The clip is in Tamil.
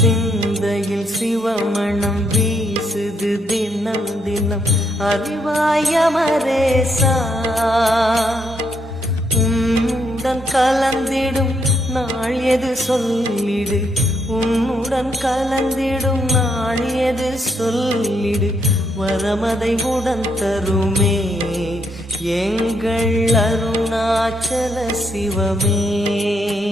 சிந்தையில் சிவமணம் வீசுது தினம் தினம் அறிவாய மரேசா உன்னுடன் கலந்திடும் நாள் எது சொல்லிடு உன்னுடன் கலந்திடும் நாள் எது சொல்லிடு வரமதை உடன் தருமே எங்கள் அருணாச்சல சிவமே.